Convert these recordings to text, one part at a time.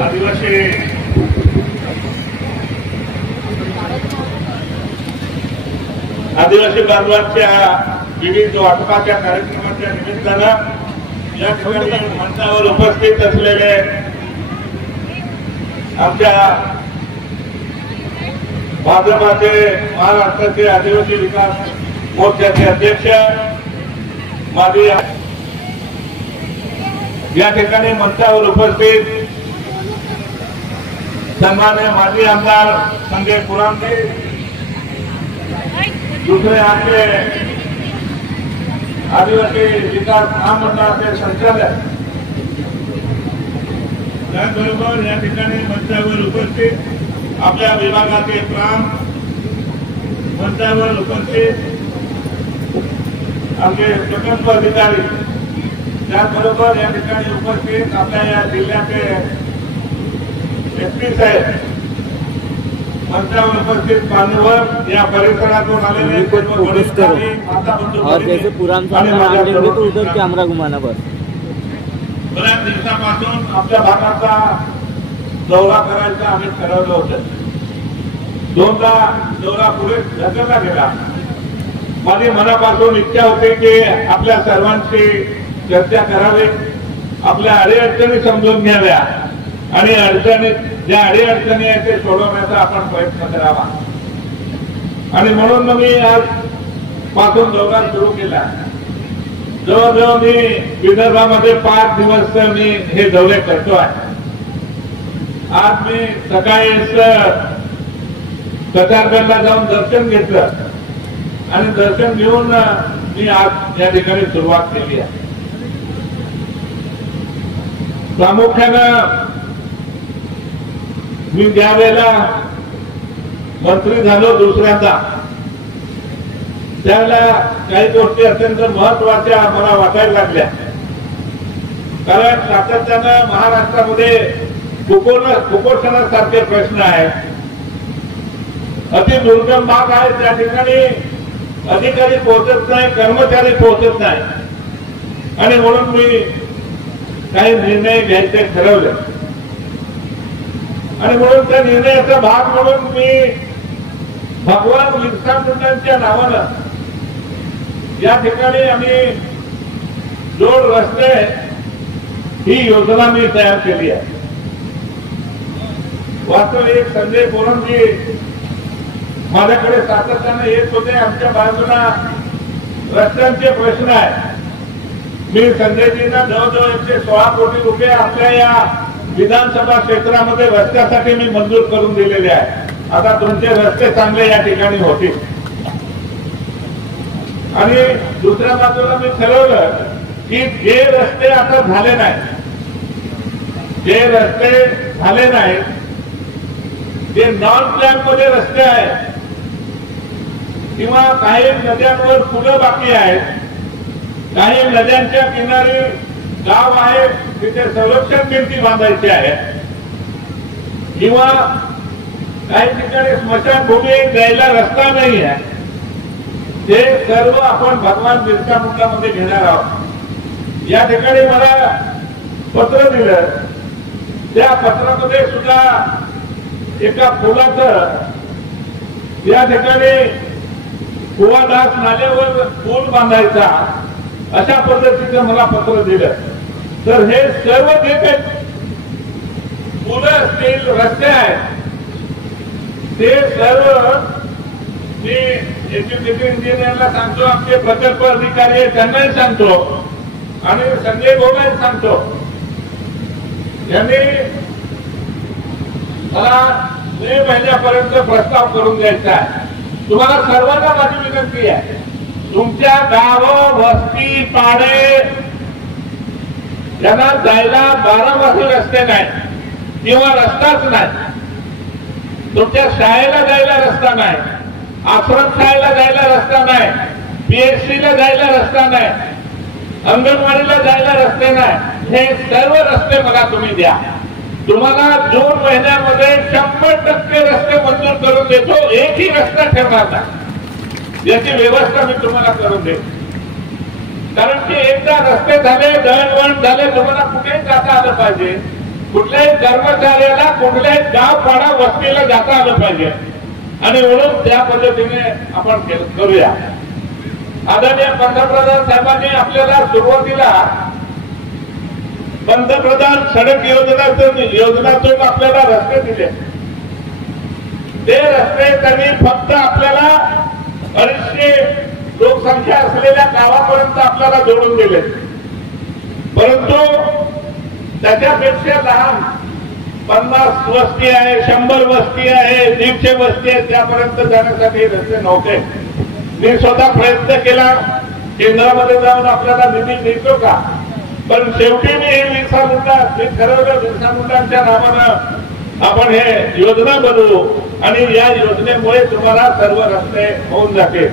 आदिवासी बांधवांच्या विविध वाटपाच्या कार्यक्रमाच्या निमित्तानं या ठिकाणी मंचावर उपस्थित असलेले आमच्या भाजपाचे महाराष्ट्राचे आदिवासी विकास मोर्चाचे अध्यक्ष माजी या ठिकाणी मंचावर उपस्थित सन्मान्य माजी आमदार संजय पुरांते, दुसरे आमचे आदिवासी विकास महामंडळाचे संचालक, त्याचबरोबर या ठिकाणी मंचावर उपस्थित आपल्या विभागाचे प्राण, मंचावर उपस्थित आमचे प्रकल्प अधिकारी, त्याचबरोबर या ठिकाणी उपस्थित आपल्या या जिल्ह्याचे एसपी साहेब, मंचावर उपस्थित मान्यवर, या परिसरातून आलेले और जैसे पुराण तो उधर कैमरा घुमाना बस। बऱ्याच दिवसापासून आपल्या भागाचा दौरा करायचा आम्ही ठरवलं होतं। दोनदा दौरा पुढे ढकलला गेला। माझी मनापासून इच्छा होती की आपल्या सर्वांशी चर्चा करावी, आपल्या अडीअडचणी समजून घ्याव्या आणि ज्या अडीअडचणी आहेत ते सोडवण्याचा आपण प्रयत्न करावा, आणि म्हणून मी आज पासून दौरा सुरू केला। जवळजवळ मी विदर्भामध्ये 5 दिवस मी हे दौरे करतोय। आज मी सकाळी कतारगडला जाऊन दर्शन घेतलं आणि दर्शन घेऊन मी आज या ठिकाणी सुरुवात केली आहे। प्रामुख्यानं मी ज्या वेळेला मंत्री झालो दुसऱ्यांदा, त्यावेळेला काही गोष्टी अत्यंत महत्वाच्या मला वाटायला लागल्या, कारण सातत्यानं महाराष्ट्रामध्ये कुपोषणासारखे प्रश्न आहेत। अति दुर्गम भाग आहे, त्या ठिकाणी अधिकारी पोहोचत नाही, कर्मचारी पोहोचत नाही, आणि म्हणून मी काही निर्णय घ्यायचे ठरवले, आणि म्हणून त्या निर्णयाचा भाग म्हणून मी भगवान बिरसा मुंडांच्या नावानं या ठिकाणी आम्ही जोड रस्ते ही योजना मी तयार केली आहे। वास्तविक संजय बोरंजी माझ्याकडे सातत्यानं येत होते, आमच्या बाजूला रस्त्यांचे प्रश्न आहेत। मी संजयजींना जवळजवळ 116 कोटी रुपये आपल्या या विधानसभा क्षेत्रामध्ये रस्त्यासाठी मी मंजूर करून दिलेले आहे। आता तुमचे रस्ते चांगले या ठिकाणी होतील, आणि दुसऱ्या बाजूला मी ठरवलं की जे रस्ते आता झाले नाही, जे नॉन प्लॅन मध्ये रस्ते आहेत किंवा काही नद्यांवर पुलं बाकी आहेत, काही नद्यांच्या किनारी गाव आहे तिथे संरक्षण भिंती बांधायची आहे, किंवा काही ठिकाणी स्मशानभूमी जायला रस्ता नाही आहे, ते सर्व आपण भगवान बिरसा मुंडामध्ये घेणार आहोत। या ठिकाणी मला पत्र दिलं, त्या पत्रामध्ये सुद्धा एका पुलाचं या ठिकाणी कुवादास नाल्यावर पूल बांधायचा अशा पद्धतीचं मला पत्र दिलं। तर हे सर्व जे काही पुलं असतील, रस्ते आहेत, ते सर्व मी एक्झिक्युटिव्ह इंजिनियरला सांगतो, आमचे प्रकल्प अधिकारी आहेत त्यांनाही सांगतो, आणि संजय भाऊलाही सांगतो। यांनी मला मे महिन्यापर्यंत प्रस्ताव करून द्यायचा आहे। तुम्हाला सर्वांना माझी विनंती आहे, तुमच्या गाव, वस्ती, पाडे यांना जायला 12 मासी रस्ते नाही किंवा रस्ताच नाही, तुमच्या शाळेला जायला रस्ता नाही, आश्रमशाळेला जायला रस्ता नाही, पीएचसीला जायला रस्ता नाही, अंगणवाडीला जायला रस्ते नाही, हे सर्व रस्ते मला तुम्ही द्या। तुम्हाला जून महिन्यामध्ये 100% रस्ते मंजूर करून देतो, एकही रस्ता ठेवणार नाही, याची व्यवस्था मी तुम्हाला करून देतो। कारण की एकदा रस्ते झाले, दळणवळण झाले, तुम्हाला कुठेही जाता आलं पाहिजे, कुठल्याही कर्मचाऱ्याला कुठल्याही गाव पाडा वस्तीला जाता आलं पाहिजे आणि म्हणून त्या पद्धतीने आपण करूया. आदरणीय पंतप्रधान साहेबांनी आपल्याला सुरुवातीला पंतप्रधान सडक योजनातून आपल्याला रस्ते दिले. ते रस्ते त्यांनी फक्त आपल्याला 250 लोकसंख्या असलेल्या गावापर्यंत आपल्याला जोडून दिले. परंतु त्याच्यापेक्षा लहान 50 वस्ती आहे, 100 वस्ती आहे, 150 वस्ती आहे, त्यापर्यंत जाण्यासाठी रस्ते नव्हते. मी स्वतः प्रयत्न केला, केंद्रामध्ये जाऊन आपल्याला निधी मिळतो का, पण शेवटी मी हे बिरसा मुंडा ठरवलं, बिरसा मुंडांच्या नावानं आपण हे योजना बनवू आणि या योजनेमुळे तुम्हाला सर्व रस्ते होऊन जातील.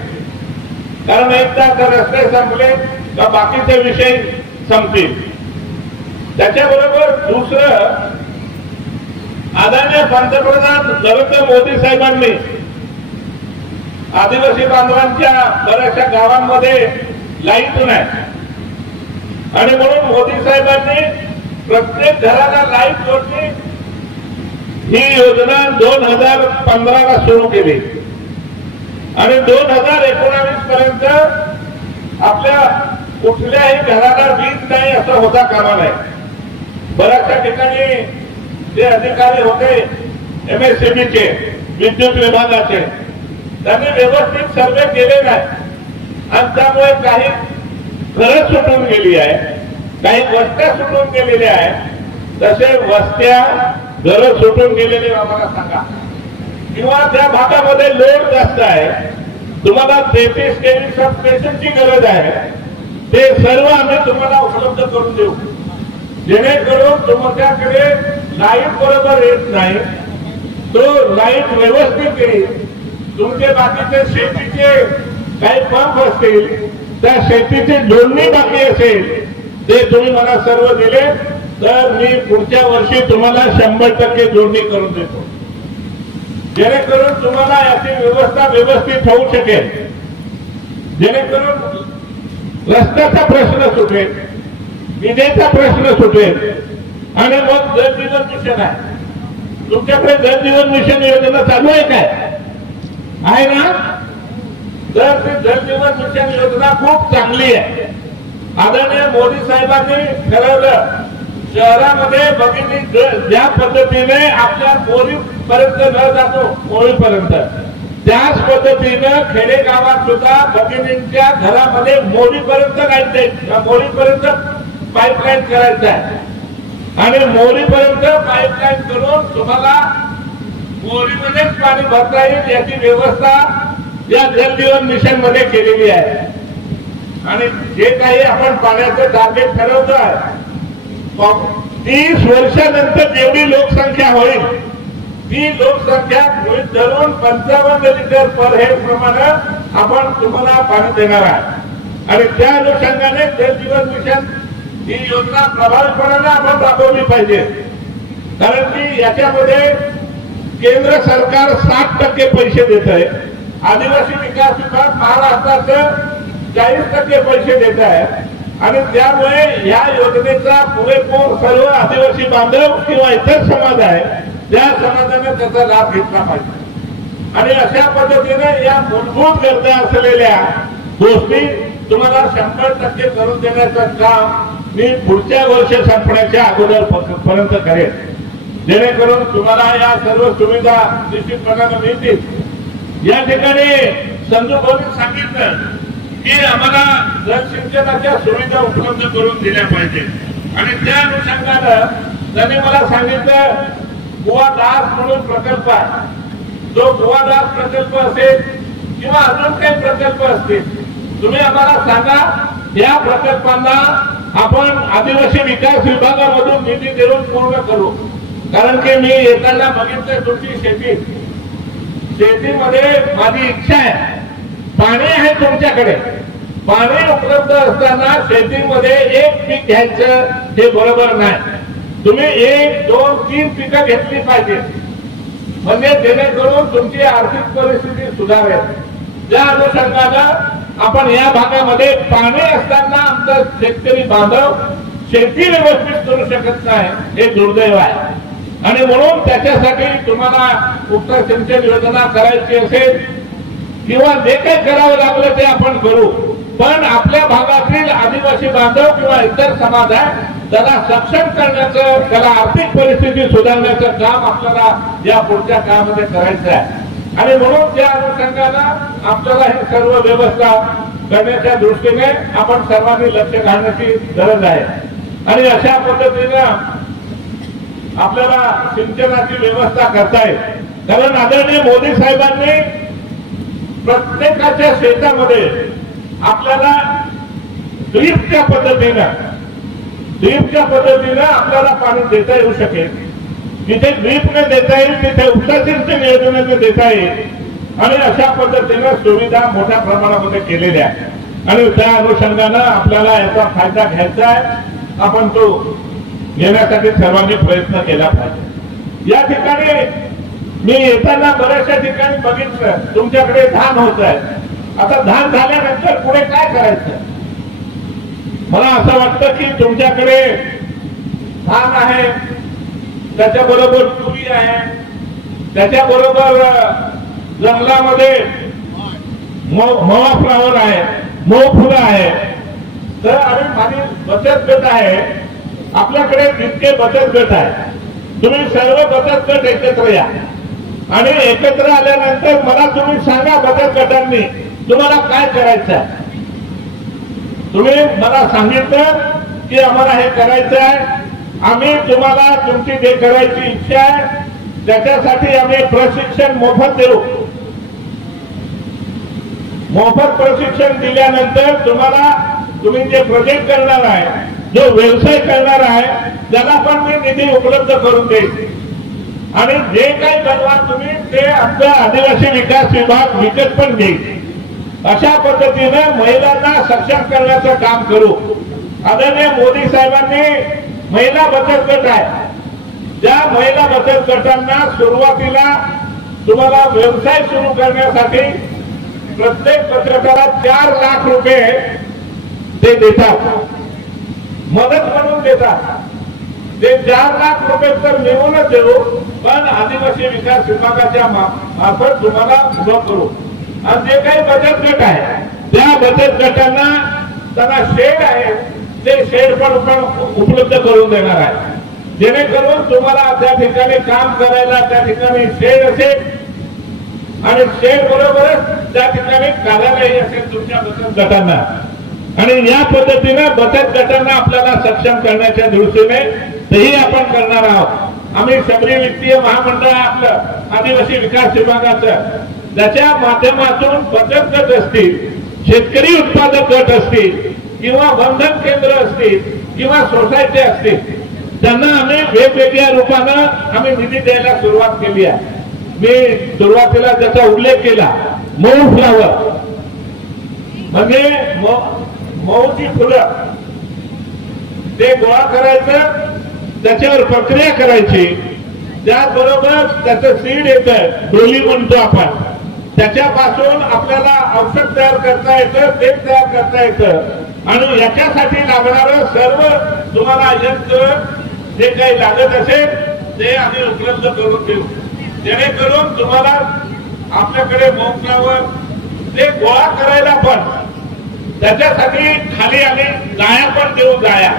कारण एकदा तर रस्ते संपले का बाकीचे विषय संपतील. त्याच्याबरोबर दुसरं, आदरणीय पंतप्रधान नरेंद्र मोदी साहेबांनी आदिवासी बांधवांच्या बऱ्याचशा गावांमध्ये लाईट नाही आणि म्हणून मोदी साहेबांनी प्रत्येक घराला लाईट जोडली ही योजना 2015ला सुरू केली आणि 2019 पर्यंत आपल्या कुठल्याही घराला वीज नाही असं होता कामा नये. बऱ्याचशा ठिकाणी जे अधिकारी होते MSEBचे, विद्युत विभागाचे, त्यांनी व्यवस्थित सर्वे केले नाही आणि त्यामुळे काही घरं सुटून गेली आहे, काही वस्त्या सुटून गेलेल्या आहेत. तसे वस्त्या घरं सुटून गेलेले आम्हाला सांगा. किंवा त्या भागामध्ये लोड जास्त आहे, तुम्हाला 33 kV सबस्टेशनची गरज आहे, ते सर्व आम्ही तुम्हाला उपलब्ध करून देऊ, जेणेकरून तुमच्याकडे लाईट बरोबर येत नाही, तो लाईट व्यवस्थित येईल. तुमचे बाकीचे शेतीचे काही पंप असतील, त्या शेतीची जोडणी बाकी असेल, ते तुम्ही मला सर्व दिले तर मी पुढच्या वर्षी तुम्हाला 100% जोडणी करून देतो, जेणेकरून तुम्हाला याची व्यवस्था व्यवस्थित होऊ शकेल, जेणेकरून रस्त्याचा प्रश्न सुटेल, विजेचा प्रश्न सुटेल आणि मग जल जीवन मिशन आहे. तुमच्याकडे जल जीवन मिशन योजना चालू आहे काय? आहे ना? तर ती जल जीवन मिशन योजना खूप चांगली आहे. आदरणीय मोदी साहेबांनी ठरवलं, शहरामध्ये भगिनी ज्या पद्धतीने आपल्या मोरीपर्यंत न जातो मोरीपर्यंत, त्याच पद्धतीनं खेडेगावात सुद्धा भगिनींच्या घरामध्ये मोरीपर्यंत जायचंय, मोरीपर्यंत पाईपलाईन करायचं आहे आणि मोरीपर्यंत पाईपलाईन करून तुम्हाला मोरीमध्येच पाणी भरता येईल याची व्यवस्था या जल जीवन मिशन मध्ये केलेली आहे. आणि जे काही आपण पाण्याचं टार्गेट ठरवतो आहे, 30 वर्षानंतर जेवढी लोकसंख्या होईल ती लोकसंख्या गृहीत धरून 55 लिटर पर हेड प्रमाणे आपण तुम्हाला पाणी देणार आहे आणि त्या अनुषंगाने जल जीवन मिशन ही योजना प्रभावीपणाने आपण राबवली पाहिजे. कारण की याच्यामध्ये केंद्र सरकार 60% पैसे देत आहे, आदिवासी विकास विभाग महाराष्ट्राचं 40% पैसे देत आहे आणि त्यामुळे या योजनेचा पुरेपूर सर्व आदिवासी बांधव किंवा इतर समाज आहे त्या समाजाने त्याचा लाभ घेतला पाहिजे. आणि अशा पद्धतीने या मूलभूत गरजा असलेल्या गोष्टी तुम्हाला 100% करून देण्याचं काम मी पुढच्या वर्ष संपण्याच्या अगोदर पर्यंत करेन, जेणेकरून तुम्हाला या सर्व सुविधा निश्चितपणाने मिळतील. या ठिकाणी संजू भाऊंनी सांगितलं की आम्हाला जलसिंचनाच्या सुविधा उपलब्ध करून दिल्या पाहिजे आणि त्या अनुषंगानं त्यांनी मला सांगितलं गोवादास म्हणून प्रकल्प आहे. जो गोवादास प्रकल्प असेल किंवा अजून काही प्रकल्प असतील, तुम्ही आम्हाला सांगा, या प्रकल्पांना आपण आदिवासी विकास विभागामधून निधी देऊन पूर्ण करू. कारण की मी येताना बघितलं तुमची शेतीमध्ये माझी इच्छा आहे, पाणी आहे तुमच्याकडे, पाणी उपलब्ध असताना शेतीमध्ये एक पीक घ्यायचं हे बरोबर नाही. तुम्ही 1, 2, 3 पिकं घेतली पाहिजे, म्हणजे जेणेकरून तुमची आर्थिक परिस्थिती सुधारेल. त्या अनुषंगानं आपण या भागामध्ये पाणी असताना आमचा शेतकरी बांधव शेती व्यवस्थित करू शकत नाही, हे दुर्दैव आहे. आणि म्हणून त्याच्यासाठी तुम्हाला उपसा सिंचन योजना करायची असेल किंवा जे काही करावं लागलं ते आपण करू, पण आपल्या भागातील आदिवासी बांधव किंवा इतर समाज आहे त्याला सक्षम करण्याचं, त्याला आर्थिक परिस्थिती सुधारण्याचं काम आपल्याला या पुढच्या काळामध्ये करायचं आहे. आणि म्हणून त्या अनुषंगानं आपल्याला ही सर्व व्यवस्था करण्याच्या दृष्टीने आपण सर्वांनी लक्ष घालण्याची गरज आहे. आणि अशा पद्धतीनं आपल्याला सिंचनाची व्यवस्था करता येईल. कारण आदरणीय मोदी साहेबांनी प्रत्येकाच्या शेतामध्ये आपल्याला ड्रीपच्या पद्धतीनं आपल्याला पाणी देता येऊ शकेल. जिथे ड्रीपने देता येईल तिथे उपसा सिंचन योजनेने देता येईल आणि अशा पद्धतीनं सुविधा मोठ्या प्रमाणामध्ये केलेल्या आहे. आणि त्या अनुषंगानं आपल्याला याचा फायदा घ्यायचा आहे. आपण तो घेण्यासाठी सर्वांनी प्रयत्न केला पाहिजे. या ठिकाणी मी येताना बऱ्याचशा ठिकाणी बघितलं तुमच्याकडे धान होत आहे. आता धान झाल्यानंतर पुढे काय करायचं? मला असं वाटतं की तुमच्याकडे धान आहे, त्याच्याबरोबर तुरी आहे, त्याच्याबरोबर जंगलामध्ये मवा फ्लावर आहे, मऊ फुलं आहे. तर आणि माझी बचत गट आहे, आपल्याकडे जितके बचत गट आहे तुम्ही सर्व बचत गट एकत्र या आणि एकत्र आल्यानंतर मला तुम्ही सांगा बचत गटांनी तुम्हाला काय करायचं आहे. तुम्ही मला सांगितलं की आम्हाला हे करायचं आहे, आम्ही तुम्हाला तुमची जे करायची इच्छा आहे त्याच्यासाठी आम्ही प्रशिक्षण मोफत देऊ. मोफत प्रशिक्षण दिल्यानंतर तुम्हाला तुम्ही जे प्रोजेक्ट करणार आहे, जो व्यवसाय करणार आहे त्याला पण मी निधी उपलब्ध करून देईल. आणि जे काही बनवाल तुम्ही ते आपला आदिवासी विकास विभाग विकत पण देईल. अशा पद्धतीनं महिलांना सक्षम करण्याचं काम करू. आदरणीय मोदी साहेबांनी महिला बचत गट आहे, त्या महिला बचत गटांना सुरुवातीला तुम्हाला व्यवसाय सुरू करण्यासाठी प्रत्येक बचत गटाला 4 लाख रुपये ते देतात, मदत म्हणून देतात. ते 4 लाख रुपये तर मिळूनच देऊ, पण आदिवासी विकास विभागाच्या मार्फत तुम्हाला उभं करू. आणि जे काही बचत गट आहे त्या बचत गटांना त्यांना शेड आहे ते शेड पण उपलब्ध करून देणार आहे, जेणेकरून तुम्हाला त्या ठिकाणी काम करायला त्या ठिकाणी शेड असेल आणि शेड बरोबरच त्या ठिकाणी कार्यालय असेल तुमच्या बचत गटांना. आणि या पद्धतीने बचत गटांना आपल्याला सक्षम करण्याच्या दृष्टीने तेही आपण करणार आहोत. आम्ही शबरी वित्तीय महामंडळ आपलं आदिवासी विकास विभागाचं, त्याच्या माध्यमातून बचत गट असतील, शेतकरी उत्पादक गट असतील किंवा बंधन केंद्र असतील किंवा सोसायटी असतील, त्यांना आम्ही वेगवेगळ्या रूपानं आम्ही निधी द्यायला सुरुवात केली आहे. मी सुरुवातीला त्याचा उल्लेख केला, मऊ फ्लावर म्हणजे मऊची फुलं ते गोळा करायचं, त्याच्यावर प्रक्रिया करायची, त्याचबरोबर त्याचं सीड येतं, डोली म्हणतो आपण, त्याच्यापासून आपल्याला औषध तयार करता येतं, तेल तयार करता येतं. आणि याच्यासाठी लागणारं सर्व तुम्हाला यंत्र जे काही लागत असेल ते आम्ही उपलब्ध करून देऊ, जेणेकरून तुम्हाला आपल्याकडे मोकळावर ते गोळा करायला पण त्याच्यासाठी खाली आम्ही जाया पण देऊ. जाया,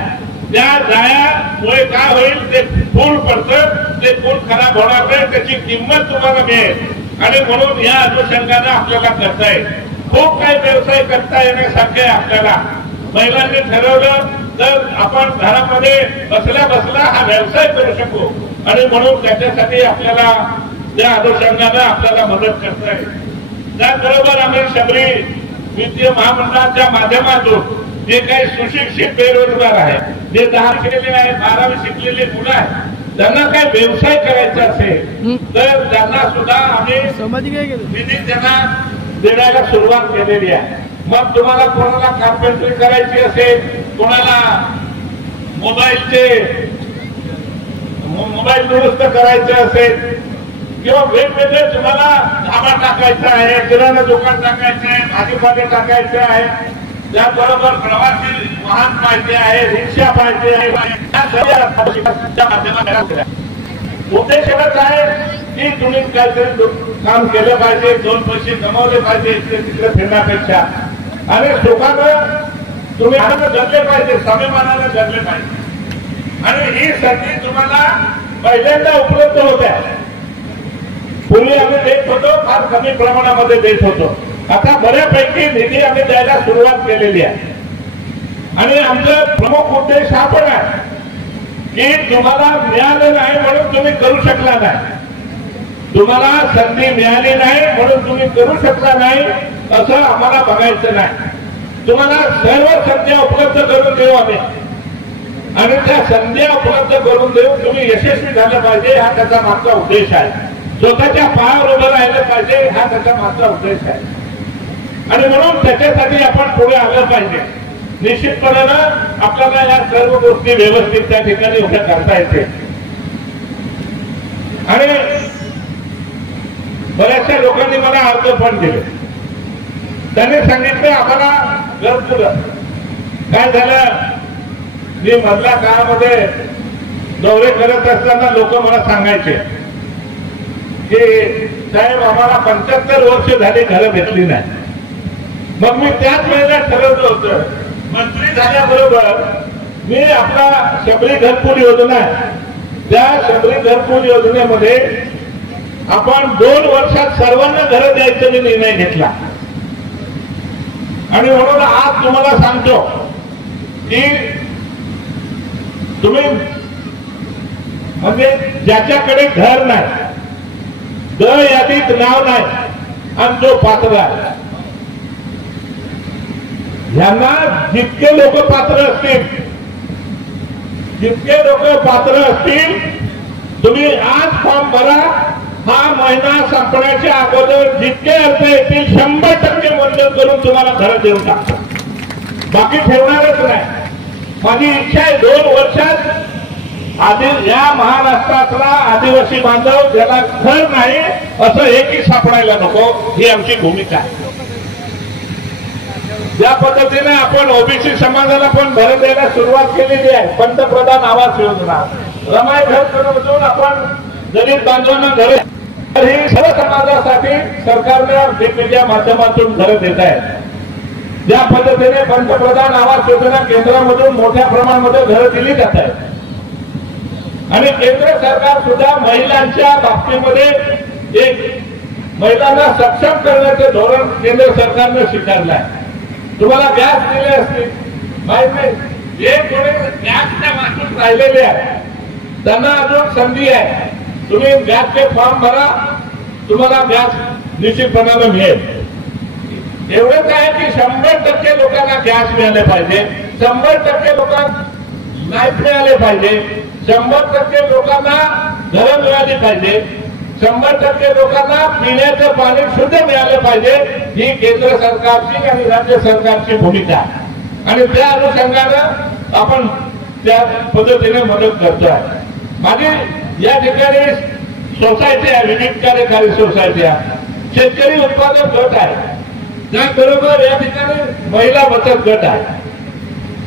त्या जायामुळे काय होईल, ते फूल पडतं, ते फूल खराब होणार नाही, त्याची किंमत तुम्हाला मिळेल. आणि म्हणून या अनुषंगाने आपल्याला करता येईल. खूप काही व्यवसाय करता येण्यासारखे आपल्याला महिलांनी ठरवलं तर आपण घरामध्ये बसल्या बसल्या हा व्यवसाय करू शकू. आणि म्हणून त्याच्यासाठी आपल्याला त्या अनुषंगाने आपल्याला मदत करता येईल. त्याचबरोबर आम्ही शबरी वित्तीय महामंडळाच्या माध्यमातून जे काही सुशिक्षित बेरोजगार आहे, जे 10 शिकलेले आहे, 12वी शिकलेले मुलं आहेत, त्यांना काय व्यवसाय करायचा असेल तर त्यांना सुद्धा आम्ही निधी त्यांना देण्याला सुरुवात केलेली आहे. मग तुम्हाला कोणाला कार्पेंटरी करायची असेल, कोणाला मोबाईल दुरुस्त करायचं असेल किंवा वेगवेगळे तुम्हाला धाबा टाकायचा आहे, किराणा दुकान टाकायचं आहे, भाजीपाले टाकायचे आहे, त्याचबरोबर प्रवासी वाहन पाहिजे आहे, रिक्षा पाहिजे आहे, या सगळ्या माध्यमात उद्देश एवढाच आहे की तुम्ही काहीतरी काम केलं पाहिजे, 2 पैसे कमावले पाहिजे इकडे तिकडे फिरण्यापेक्षा, आणि सुखानं तुम्ही जगले पाहिजे, स्वाभिमानानं जगले पाहिजे. आणि ही संधी तुम्हाला पहिल्यांदा उपलब्ध होत्या. पूर्वी आम्ही देत होतो, फार कमी प्रमाणामध्ये देत होतो. आता बऱ्यापैकी निधी आम्ही द्यायला सुरुवात केलेली आहे. आणि आमचा प्रमुख उद्देश हा पण आहे की तुम्हाला मिळालं नाही म्हणून तुम्ही करू शकला नाही, तुम्हाला संधी मिळाली नाही म्हणून तुम्ही करू शकला नाही असं आम्हाला बघायचं नाही. तुम्हाला सर्व संध्या उपलब्ध करून देऊ आम्ही, आणि त्या संध्या उपलब्ध करून देऊ तुम्ही यशस्वी झालं पाहिजे, हा त्याचा मागचा उद्देश आहे. स्वतःच्या पायावर उभं राहिलं पाहिजे, हा त्याचा मागचा उद्देश आहे. आणि म्हणून त्याच्यासाठी आपण पुढे आलं पाहिजे. निश्चितपणानं आपल्याला या सर्व गोष्टी व्यवस्थित त्या ठिकाणी उभ्या करता येते. आणि बऱ्याचशा लोकांनी मला अर्ज पण दिले. त्यांनी सांगितलं आम्हाला घरकुल काय झालं, मी मधल्या काळामध्ये दौरे करत असताना लोक मला सांगायचे की साहेब आम्हाला 75 वर्ष झाली घरं भेटली नाही. मग मी त्याच वेळेला ठरवलं होतं, मंत्री झाल्याबरोबर मी आपला शबरी घरकुल योजना, त्या शबरी घरकुल योजनेमध्ये आपण 2 वर्षात सर्वांना घरं द्यायचा मी निर्णय घेतला. आणि म्हणून आज तुम्हाला सांगतो की तुम्ही म्हणजे ज्याच्याकडे घर नाही, द यादीत नाव नाही, आणि जो पात्र आहे, यांना जितके लोक पात्र असतील, जितके लोक पात्र असतील, तुम्ही आज फॉर्म भरा. हा महिना संपण्याच्या अगोदर जितके अर्ज येतील 100% मंजूर करून तुम्हाला घरं देऊन टाकतो, बाकी ठेवणारच नाही. माझी इच्छा आहे 2 वर्षात आधी या महाराष्ट्रातला आदिवासी बांधव ज्याला घर नाही असं एकही सापडायला नको, ही आमची भूमिका आहे. ज्या पद्धतीने आपण ओबीसी समाजाला पण घरं द्यायला सुरुवात केलेली आहे, पंतप्रधान आवास योजना, रमाई घरकुलमधून आपण दलित बांधवांना घरे, ही सर्व समाजासाठी सरकारने वेगवेगळ्या माध्यमातून घरं देत आहे. ज्या पद्धतीने पंतप्रधान आवास योजना केंद्रामधून मोठ्या प्रमाणामध्ये घरं दिली जात आहेत, आणि केंद्र सरकार सुद्धा महिलांच्या बाबतीमध्ये एक महिलांना सक्षम करण्याचे धोरण केंद्र सरकारने स्वीकारलं आहे. तुम्हाला गॅस दिले असतील माहित नाही, जे कोणी गॅसच्या वाचून राहिलेले आहे त्यांना अजून संधी आहे. तुम्ही गॅसचे फॉर्म भरा, तुम्हाला गॅस निश्चितपणानं मिळेल. एवढंच आहे की 100% लोकांना गॅस मिळाले पाहिजे, 100% लोकांना लाईट मिळाले पाहिजे, 100% लोकांना घरं मिळाली पाहिजे, 100% लोकांना पिण्याचं पाणी शुद्ध मिळालं पाहिजे. ही केंद्र सरकारची आणि राज्य सरकारची भूमिका आहे, आणि त्या अनुषंगानं आपण त्या पद्धतीने मदत करतोय. माझी या ठिकाणी सोसायटी आहे, विविध कार्यकारी सोसायटी आहे, शेतकरी उत्पादक गट आहे, त्याबरोबर या ठिकाणी महिला बचत गट आहे.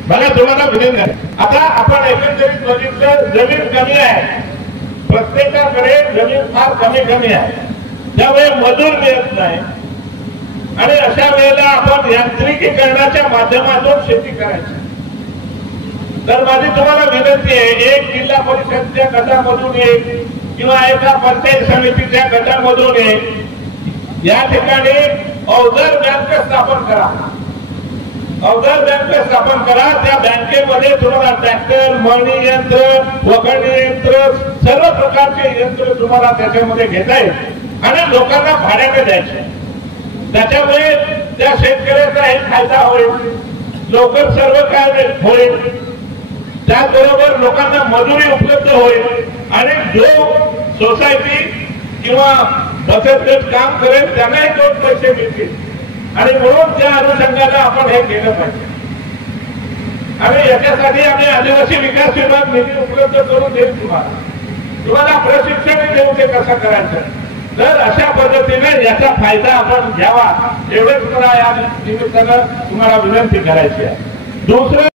मला तुम्हाला विनंती आहे, आता आपण एकंदरीत बघितलं जमीन कमी आहे, प्रत्येकाकडे जमीन फार कमी आहे, त्यामुळे मजूर मिळत नाही, आणि अशा वेळेला आपण यांत्रिकीकरणाच्या माध्यमातून शेती करायची. तर माझी तुम्हाला विनंती आहे, एक जिल्हा परिषदच्या गटामधून एक किंवा एका पंचायत समितीच्या गटामधून एक या ठिकाणी अवजार बँक स्थापन करा. अवजार बँक स्थापन करा. त्या बँकेमध्ये तुम्हाला ट्रॅक्टर, मळणी यंत्र, वखरणी यंत्र, सर्व प्रकारचे यंत्र तुम्हाला त्याच्यामध्ये घेता येईल, आणि लोकांना भाड्याने द्यायचे. त्याच्यामुळे त्या शेतकऱ्याचाही फायदा होईल, लवकर सर्व काय होईल, त्याचबरोबर लोकांना मजुरी उपलब्ध होईल, आणि जो सोसायटी किंवा बचत गट काम करेल त्यांनाही 2 पैसे मिळतील. आणि म्हणून त्या अनुषंगाने आपण हे केलं पाहिजे. आणि याच्यासाठी आम्ही आदिवासी विकास विभाग निधी उपलब्ध करून देईल, तुम्हाला प्रशिक्षण देऊ ते कसं करायचं. तर अशा पद्धतीने याचा फायदा आपण घ्यावा, एवढेच मला या निमित्तानं तुम्हाला विनंती करायची आहे. दुसरं